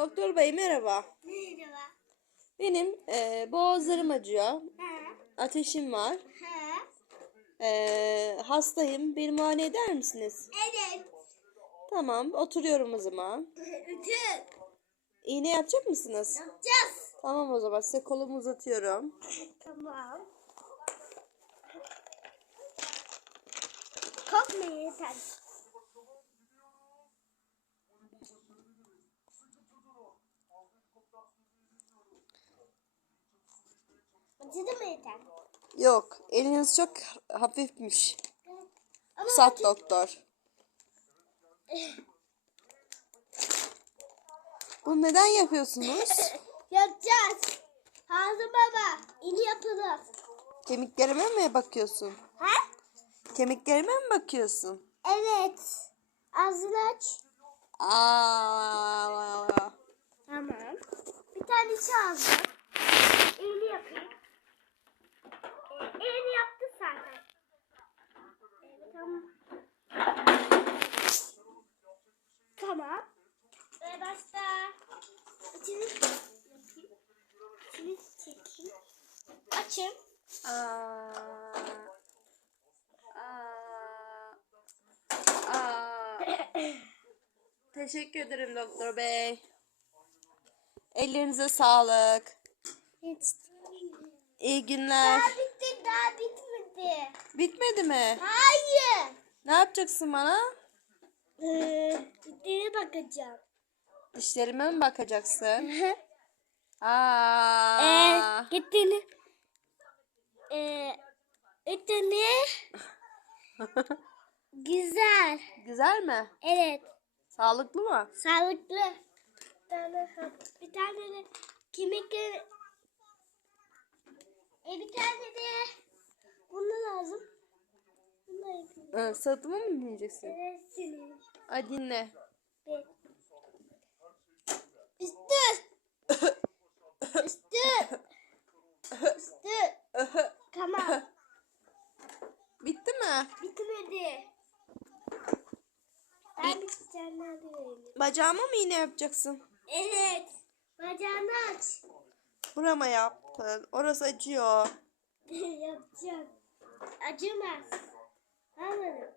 Doktor bey merhaba. Merhaba. Benim e, boğazlarım acıyor. Ha, Ateşim var. ha. E, hastayım. Bir muayene eder misiniz? Evet. Tamam. Oturuyorum o zaman. Ütü. İğne yapacak mısınız? Yapacağız. Tamam o zaman size kolumu uzatıyorum. Tamam. Korkmayın sen. Acıdı mı yeter? Yok. Eliniz çok hafifmiş. Ama Sat doktor. Bunu neden yapıyorsunuz? Yapacağız. Hazır baba. İni yapılır. Kemiklerime mi bakıyorsun? Ha? Kemiklerime mi bakıyorsun? Evet. Ağzını aç. Aa, Tamam. Bir tane ağzı. İğne yapayım. Ee, İğne yaptı zaten. Evet, tamam. Tamam. Ve başta içini yapayım. İçini çekeyim. Açın. Aa, aa, aa. Teşekkür ederim doktor bey. Ellerinize sağlık. Hiç. İyi günler. Daha bitti, daha bitmedi. Bitmedi mi? Hayır. Ne yapacaksın bana? Ee, bittiğine bakacağım. Dişlerime mi bakacaksın? Ee, Aa. gittiğini. Ee, gittiğini. Güzel. Güzel mi? Evet. Sağlıklı mı? Sağlıklı. Bir tane, bir tane de kemik e, bir tane de bunu lazım. Bunu da yapayım. Ee, sırtımı mı dinleyeceksin? Evet senin. Hadi dinle. Bir. Bitmedi. Ben biteceğim alıyorum. Bacağıma mı iğne yapacaksın? Evet. Bacağını aç. Burama yaptın. Orası acıyor. Yapacağım. Acımaz. Anladım.